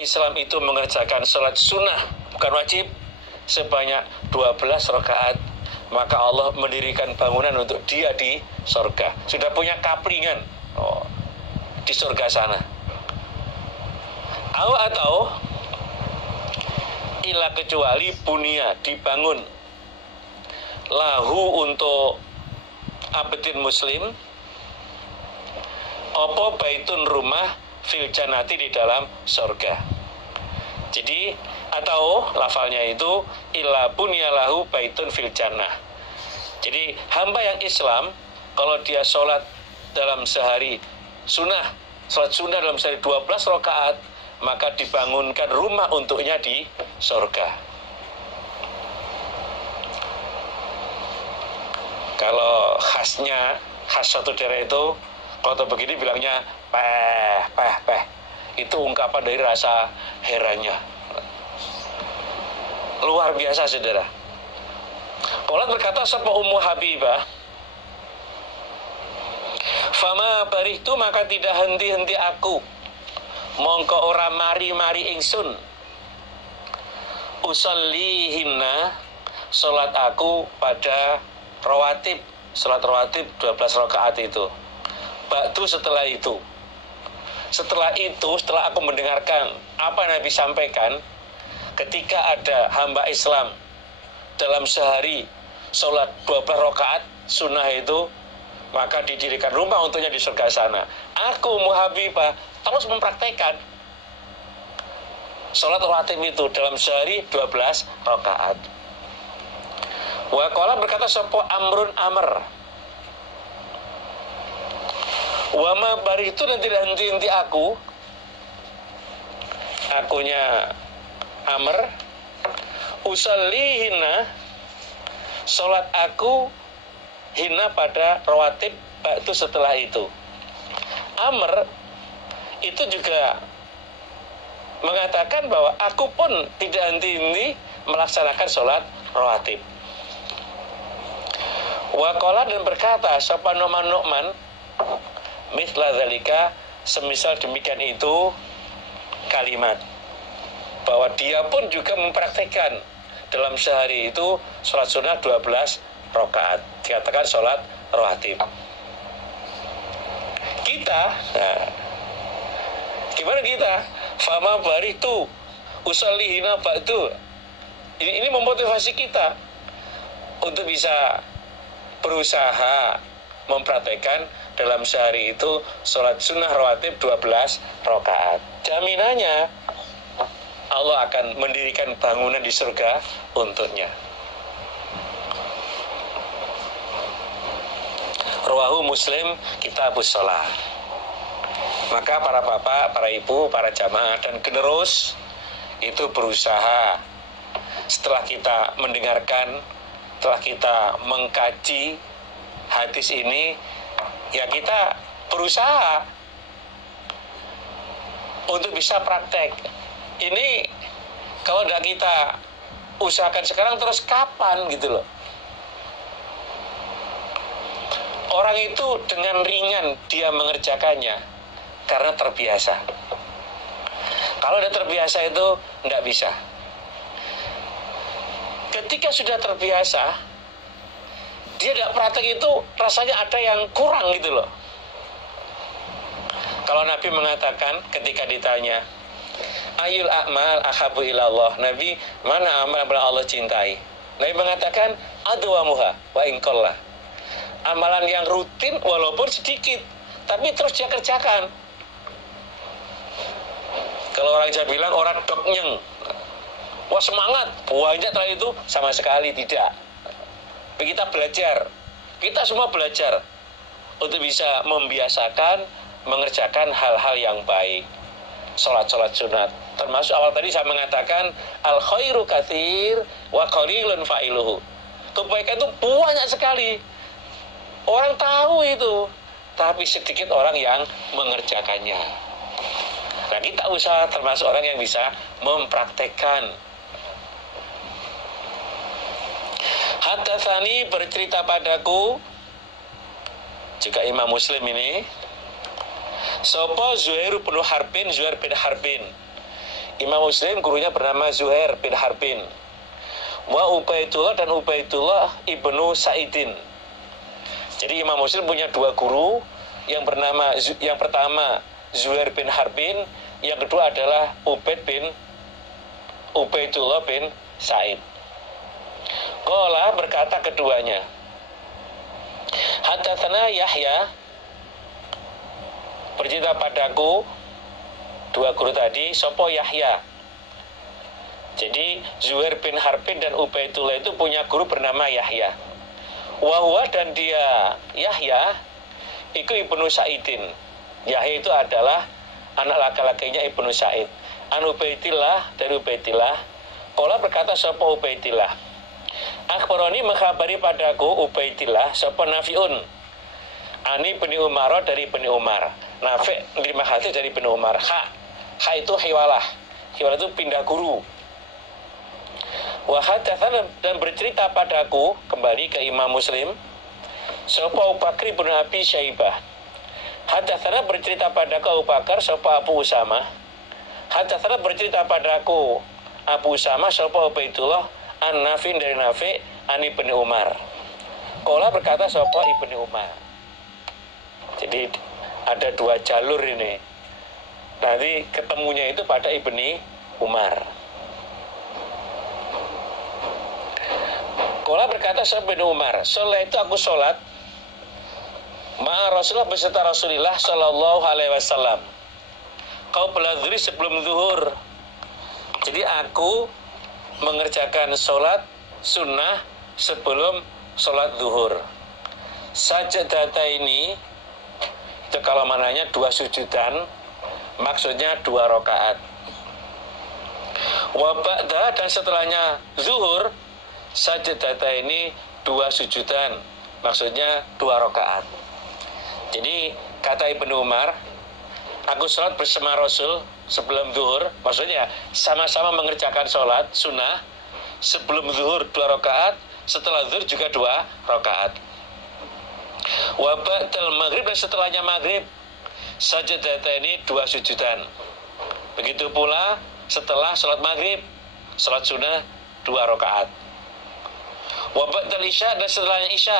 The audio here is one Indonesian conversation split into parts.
Islam itu mengerjakan sholat sunnah, bukan wajib, sebanyak 12 rakaat, maka Allah mendirikan bangunan untuk dia di surga. Sudah punya kaplingan di surga sana. Atau ila kecuali bunia, dibangun lahu untuk abdin muslim opo baitun rumah fil jannati di dalam surga. Jadi atau lafalnya itu illa bunyalahu baitun fil jannah. Jadi hamba yang Islam kalau dia sholat dalam sehari sunnah, sholat sunnah dalam sehari 12 rakaat, maka dibangunkan rumah untuknya di surga. Kalau khas satu daerah itu kalau begini bilangnya peh. Itu ungkapan dari rasa herannya. Luar biasa, saudara. Qalat berkata sapa Ummu Habibah, fama barihtu maka tidak henti-henti aku, mongko ora mari-mari ingsun, usallihinna salat aku pada rawatib, salat rawatib 12 rakaat itu. Ba'du setelah itu, setelah aku mendengarkan apa Nabi sampaikan, ketika ada hamba Islam dalam sehari sholat 12 rakaat sunnah itu, maka didirikan rumah untuknya di surga sana. Aku Muhabibah terus mempraktekkan sholat rawatib itu dalam sehari 12 rakaat. Wa qala berkata sapa Amrun Amr, wa ma bari itu dan tidak henti-henti akunya Amr, usallihina sholat aku hina pada rawatib itu setelah itu. Amr itu juga mengatakan bahwa aku pun tidak henti-henti melaksanakan sholat rawatib. Waqala dan berkata sapa Nu'man mithla dzalika, semisal demikian itu kalimat, bahwa dia pun juga mempraktikkan dalam sehari itu sholat sunnah 12 rakaat, dikatakan sholat rawatib. Kita gimana kita? Fama baritu usallihina ba'du. Ini memotivasi kita untuk bisa berusaha mempraktekkan dalam sehari itu sholat sunnah rawatib 12 rakaat. Jaminannya Allah akan mendirikan bangunan di surga untuknya. Rawahu Muslim Kitabus Shalah. Maka para bapak, para ibu, para jamaah dan generus itu berusaha, setelah kita mendengarkan, setelah kita mengkaji hadis ini, ya kita berusaha untuk bisa praktek. Ini kalau tidak kita usahakan sekarang, terus kapan gitu loh. Orang itu dengan ringan dia mengerjakannya karena terbiasa. Kalau udah terbiasa itu tidak bisa. Ketika sudah terbiasa, dia tidak praktek itu rasanya ada yang kurang gitu loh. Kalau Nabi mengatakan ketika ditanya, ayul a'mal ahabu ilallah, Nabi, mana amal yang Allah cintai? Nabi mengatakan, adwamuha wa inqallah. Amalan yang rutin walaupun sedikit, tapi terus dia kerjakan. Kalau orang Jawa bilang orang doknyeng, wah semangat, banyak setelah itu, sama sekali tidak. Kita belajar, kita semua belajar untuk bisa membiasakan mengerjakan hal-hal yang baik. Sholat sunat, termasuk awal tadi saya mengatakan al khairu katsir wa qalilun fa'iluhu. Kebaikan itu banyak sekali, orang tahu itu, tapi sedikit orang yang mengerjakannya. Nah, kita usaha termasuk orang yang bisa mempraktekkan. Hadatsani bercerita padaku, juga Imam Muslim ini, sapa Zuhair bin Harbin, Zuhair bin Harbin Imam Muslim gurunya bernama Zuhair bin Harbin. Wa Ubaidullah dan Ubaidullah ibnu Sa'idin. Jadi Imam Muslim punya dua guru, yang pertama Zuhair bin Harbin, yang kedua adalah Ubaidullah bin Sa'id. Qala berkata keduanya, Hadatsana Yahya, bercerita padaku, dua guru tadi, sopo Yahya. Jadi Zuhair bin Harbin dan Ubaidullah itu punya guru bernama Yahya. Wahwa dan dia Yahya itu Ibnu Sa'idin. Yahya itu adalah anak laki-lakinya Ibnu Sa'id. An Ubaidillah dari Ubaidillah. Qala berkata sopo Ubaidillah, akhbaroni mengkhabari padaku Ubaidillah sopo Nafi'un ani bin Umar dari bin Umar. Nafi' menerima hadis dari bin Umar. Ha itu hiwalah. Hiwalah itu pindah guru. Wa hadatsana dan bercerita padaku, kembali ke Imam Muslim, sapa Abu Bakar bin Abi Syaibah. Hadatsana bercerita padaku Abu Bakar sapa Abu Usama. Hadatsana bercerita padaku Abu Usama sapa Ubaidullah an Nafi' dari Nafi' an Ibnu Umar. Qala berkata sapa Ibnu Umar. Jadi ada dua jalur ini. Nanti ketemunya itu pada Ibnu Umar. Qala berkata sapa Ibnu Umar, "Sholat itu aku sholat ma'a Rasulullah beserta Rasulullah sallallahu alaihi wasallam. Kau beladri sebelum zuhur." Jadi aku mengerjakan sholat sunnah sebelum sholat zuhur. Sajdata ini itu kalau mananya dua sujudan, maksudnya 2 rakaat. Wa ba'da dan setelahnya zuhur, sajdata ini 2 sujudan, maksudnya 2 rakaat. Jadi kata Ibnu Umar, aku sholat bersama Rasul sebelum zuhur, maksudnya sama-sama mengerjakan sholat sunnah sebelum zuhur 2 rakaat, setelah zuhur juga 2 rakaat. Wa ba'dal maghrib dan setelahnya maghrib, sajdata ini 2 sujudan. Begitu pula setelah sholat maghrib, sholat sunnah 2 rakaat. Wa ba'dal isya dan setelahnya isya,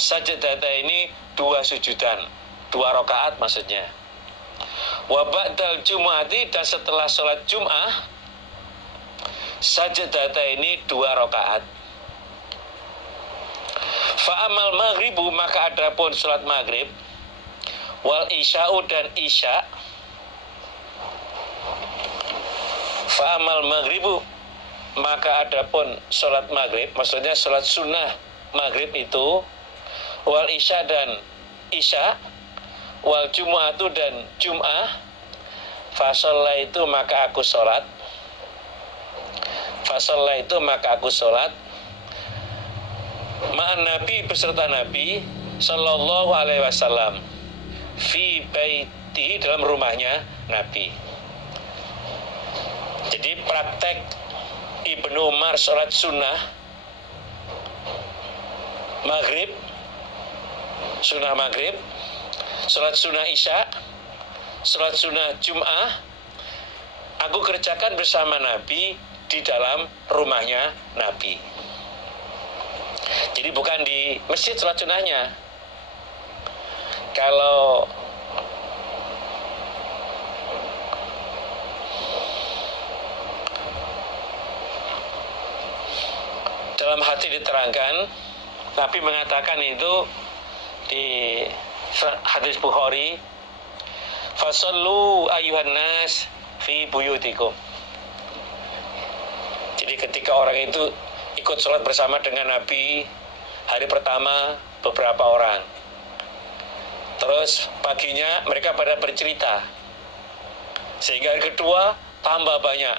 sajdata ini 2 sujudan, 2 rakaat maksudnya. Wa ba'dal jumu'ati dan setelah sholat Jum'ah, sajdata ini 2 rakaat. Fa'amal maghribu maka adapun sholat maghrib, wal isya'u dan isya. Fa'amal maghribu maka adapun sholat maghrib, maksudnya sholat sunnah maghrib itu, wal isya dan isya, wal jumu'atu dan jum'ah, fasolla itu maka aku sholat, fasolla itu maka aku sholat, ma'an Nabi beserta Nabi sallallahu alaihi wasallam, fi baiti dalam rumahnya Nabi. Jadi praktek Ibnu Umar sholat sunnah maghrib, sunnah maghrib, sholat sunnah isya, sholat sunnah Jum'ah, aku kerjakan bersama Nabi di dalam rumahnya Nabi. Jadi bukan di masjid sholat sunnahnya. Kalau dalam hadis diterangkan, Nabi mengatakan itu di hadis Bukhari, fasallu ayyuhan nas fi buyutikum. Jadi ketika orang itu ikut sholat bersama dengan Nabi, hari pertama beberapa orang, terus paginya mereka pada bercerita, sehingga hari kedua tambah banyak.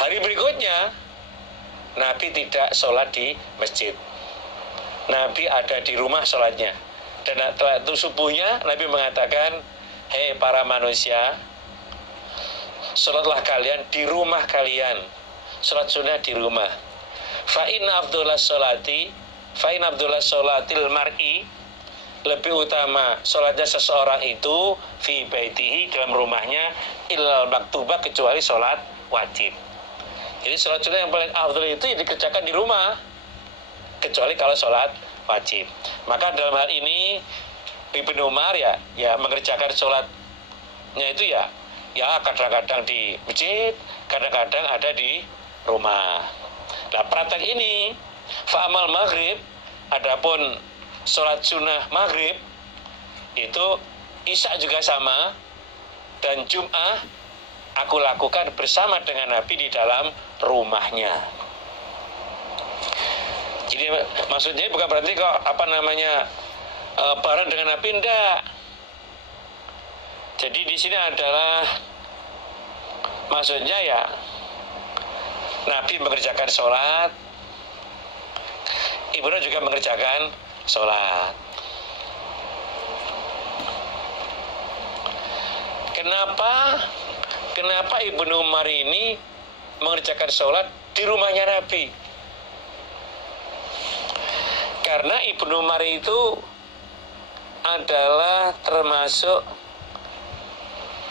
Hari berikutnya Nabi tidak sholat di masjid, Nabi ada di rumah sholatnya. Dan setelah itu subuhnya Nabi mengatakan, hei para manusia, sholatlah kalian di rumah kalian, sholat sunnah di rumah. Fa'in abdullah sholatil mar'i, lebih utama sholatnya seseorang itu fi baitihi, dalam rumahnya, illal maktubah, kecuali sholat wajib. Jadi sholat sunnah yang paling afdal itu yang dikerjakan di rumah, kecuali kalau sholat wajib. Maka dalam hal ini Ibnu Umar ya mengerjakan sholatnya itu ya kadang-kadang di masjid, kadang-kadang ada di rumah. Nah, praktek ini fa'amal maghrib, adapun sholat sunnah maghrib itu isya juga sama, dan Jum'ah aku lakukan bersama dengan Nabi di dalam rumahnya. Jadi maksudnya bukan berarti kok bareng dengan Nabi, enggak. Jadi di sini adalah maksudnya ya Nabi mengerjakan sholat, Ibnu juga mengerjakan sholat. Kenapa Ibnu Umar ini mengerjakan sholat di rumahnya Nabi? Karena Ibnu Umar itu adalah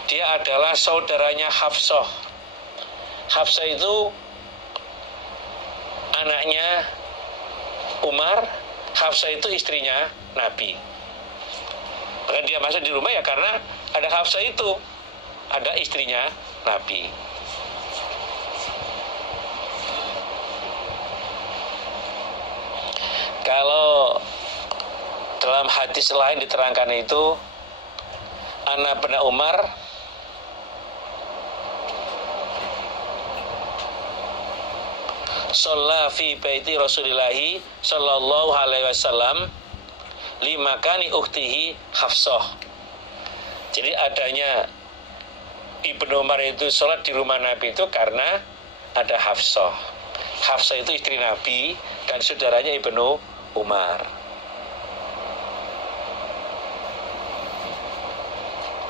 dia adalah saudaranya Hafsah. Hafsah itu anaknya Umar, Hafsah itu istrinya Nabi. Maka dia masuk di rumah ya karena ada Hafsah itu, ada istrinya Nabi. Kalau dalam hadis lain diterangkan itu, Ana bin Umar sholla fi baiti Rasulillahi sallallahu alaihi wasallam limakani ukhtihi Hafsah. Jadi adanya Ibnu Umar itu sholat di rumah Nabi itu karena ada Hafsah. Hafsah itu istri Nabi dan saudaranya Ibnu Umar.